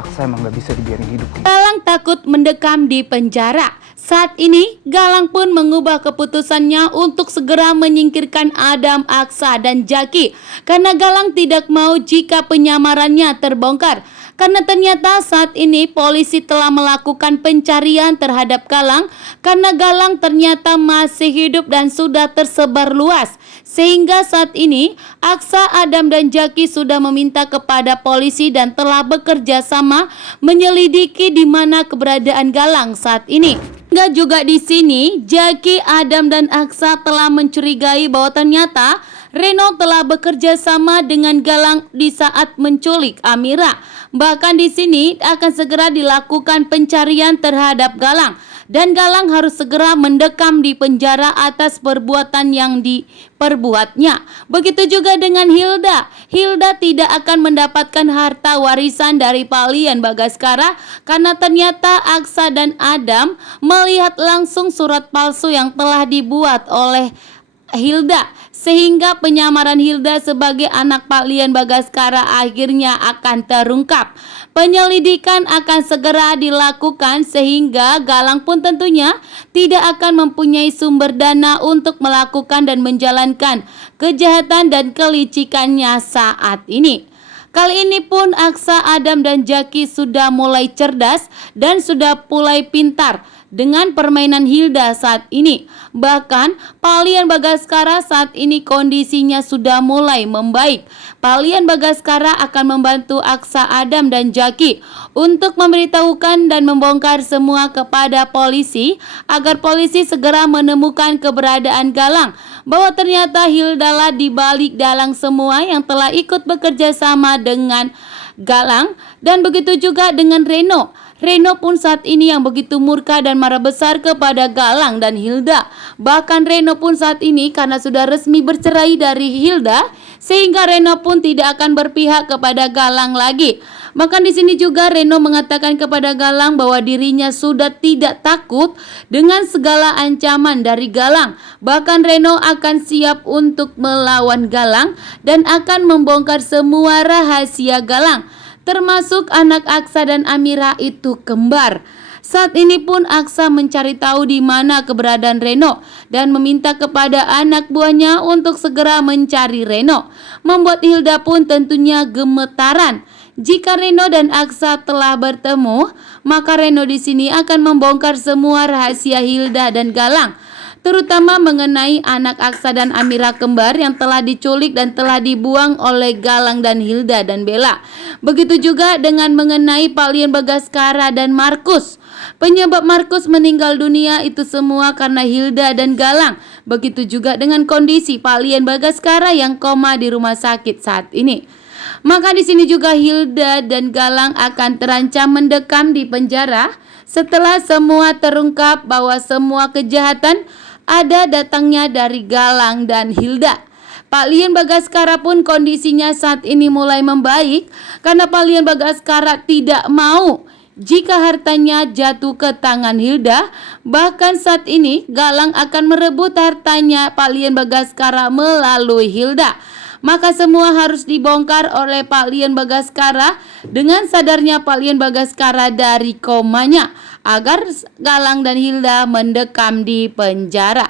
Aksa emang gak bisa dibiarin hidup. Galang takut mendekam di penjara. Saat ini, Galang pun mengubah keputusannya untuk segera menyingkirkan Adam, Aksa, dan Jaki. Karena Galang tidak mau jika penyamarannya terbongkar. Karena ternyata saat ini polisi telah melakukan pencarian terhadap Galang. Karena Galang ternyata masih hidup dan sudah tersebar luas. Sehingga saat ini Aksa, Adam, dan Jaki sudah meminta kepada polisi dan telah bekerja sama menyelidiki di mana keberadaan Galang saat ini. Hingga juga di sini Jaki, Adam, dan Aksa telah mencurigai bahwa ternyata Reno telah bekerja sama dengan Galang di saat menculik Amira. Bahkan di sini akan segera dilakukan pencarian terhadap Galang. Dan Galang harus segera mendekam di penjara atas perbuatan yang diperbuatnya. Begitu juga dengan Hilda. Hilda tidak akan mendapatkan harta warisan dari Palian Bagaskara karena ternyata Aksa dan Adam melihat langsung surat palsu yang telah dibuat oleh Hilda, sehingga penyamaran Hilda sebagai anak Palian Bagaskara akhirnya akan terungkap. Penyelidikan akan segera dilakukan sehingga Galang pun tentunya tidak akan mempunyai sumber dana untuk melakukan dan menjalankan kejahatan dan kelicikannya saat ini. Kali ini pun Aksa, Adam, dan Jaki sudah mulai cerdas dan sudah mulai pintar dengan permainan Hilda saat ini. Bahkan Palian Bagaskara saat ini kondisinya sudah mulai membaik. Palian Bagaskara akan membantu Aksa, Adam, dan Jaki untuk memberitahukan dan membongkar semua kepada polisi agar polisi segera menemukan keberadaan Galang, bahwa ternyata Hilda lah di balik dalang semua yang telah ikut bekerja sama dengan Galang. Dan begitu juga dengan Reno. Reno pun saat ini yang begitu murka dan marah besar kepada Galang dan Hilda. Bahkan Reno pun saat ini karena sudah resmi bercerai dari Hilda, sehingga Reno pun tidak akan berpihak kepada Galang lagi. Bahkan di sini juga Reno mengatakan kepada Galang bahwa dirinya sudah tidak takut dengan segala ancaman dari Galang. Bahkan Reno akan siap untuk melawan Galang dan akan membongkar semua rahasia Galang, termasuk anak Aksa dan Amira itu kembar. Saat ini pun Aksa mencari tahu di mana keberadaan Reno dan meminta kepada anak buahnya untuk segera mencari Reno. Membuat Hilda pun tentunya gemetaran. Jika Reno dan Aksa telah bertemu, maka Reno di sini akan membongkar semua rahasia Hilda dan Galang, terutama mengenai anak Aksa dan Amira kembar yang telah diculik dan telah dibuang oleh Galang dan Hilda dan Bella. Begitu juga dengan mengenai Palian Bagaskara dan Markus. Penyebab Markus meninggal dunia itu semua karena Hilda dan Galang. Begitu juga dengan kondisi Palian Bagaskara yang koma di rumah sakit saat ini. Maka di sini juga Hilda dan Galang akan terancam mendekam di penjara setelah semua terungkap bahwa semua kejahatan ada datangnya dari Galang dan Hilda. Palian Bagaskara pun kondisinya saat ini mulai membaik karena Palian Bagaskara tidak mau jika hartanya jatuh ke tangan Hilda. Bahkan saat ini Galang akan merebut hartanya Palian Bagaskara melalui Hilda. Maka semua harus dibongkar oleh Palian Bagaskara dengan sadarnya Palian Bagaskara dari komanya agar Galang dan Hilda mendekam di penjara.